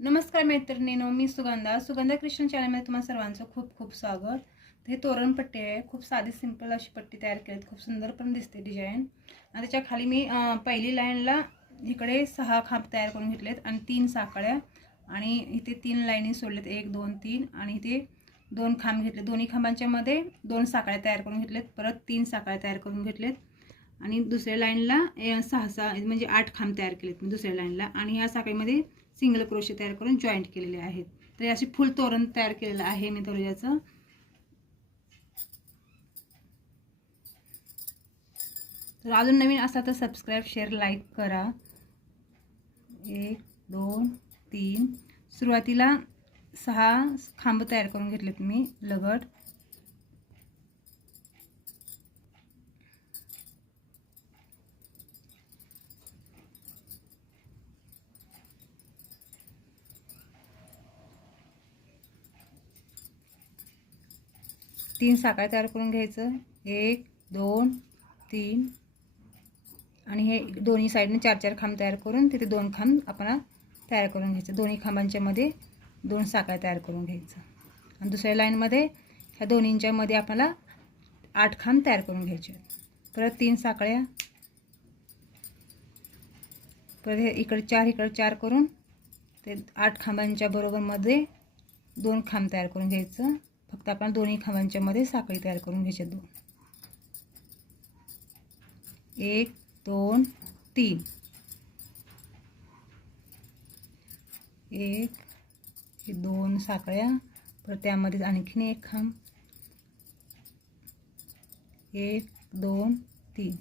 नमस्कार मैत्रिणींनो, मी सुगंधा कृष्ण चॅनलमध्ये तुम्हा सर्वांचं खूप खूप स्वागत. हे तोरणपट्टी आहे. खूप साधी सिंपल अशी पट्टी तयार केली. खूप सुंदर पण दिसते डिझाईन. आणि त्याच्या खाली मी पहिली लाईनला इकडे 6 खांब तयार करून घेतलेत आणि 3 साकळ्या आणि इथे 3 लाईनी सोडलेत, 1 2 3 आणि इथे 2 खांब घेतले. दोन्ही खांबांच्या मध्ये 2 साकळ्या तयार करून घेतलेत. परत 3 साकळ्या तयार करून घेतलेत आणि दुसऱ्या लाईनला 6 म्हणजे 8 खांब तयार केलेत मी दुसऱ्या लाईनला. आणि ह्या साखळीमध्ये सिंगल क्रोशे तयार करून जॉईंट केलेले आहेत. तर अशी फुल तोरण तयार केलेलं आहे मी दरवाजाचं. तर अजून नवीन असला तर सबस्क्राईब, शेअर, लाईक करा. 1 2 3 सुरुवातीला 6 खांब तयार करून घेतलेत मी लगट. तीन साखळ्या तयार करून घ्यायचं. 1 2 3 आणि हे दोन्ही साईडने 4 खांब तयार करून तिथे 2 खांब आपण तयार करून घ्यायचं. दोन्ही खांबांच्या मध्ये 2 साखळ्या तयार करून घ्यायचं. आणि दुसऱ्या लाईनमध्ये ह्या दोन्हींच्या मध्ये आपल्याला 8 खांब तयार करून घ्यायचे. परत 3 साखळ्या, परत हे इकडे 4 करून ते 8 खांबांच्या बरोबर मध्ये 2 खांब तयार करून घ्यायचं. फक्त आपण दोन्ही खांबांच्या मध्ये साखळी तयार करून घ्यायची. 2 1 2 3 1 हे 2 साखळ्या, परत त्यामध्ये आणखीन 1 खांब 1 2 3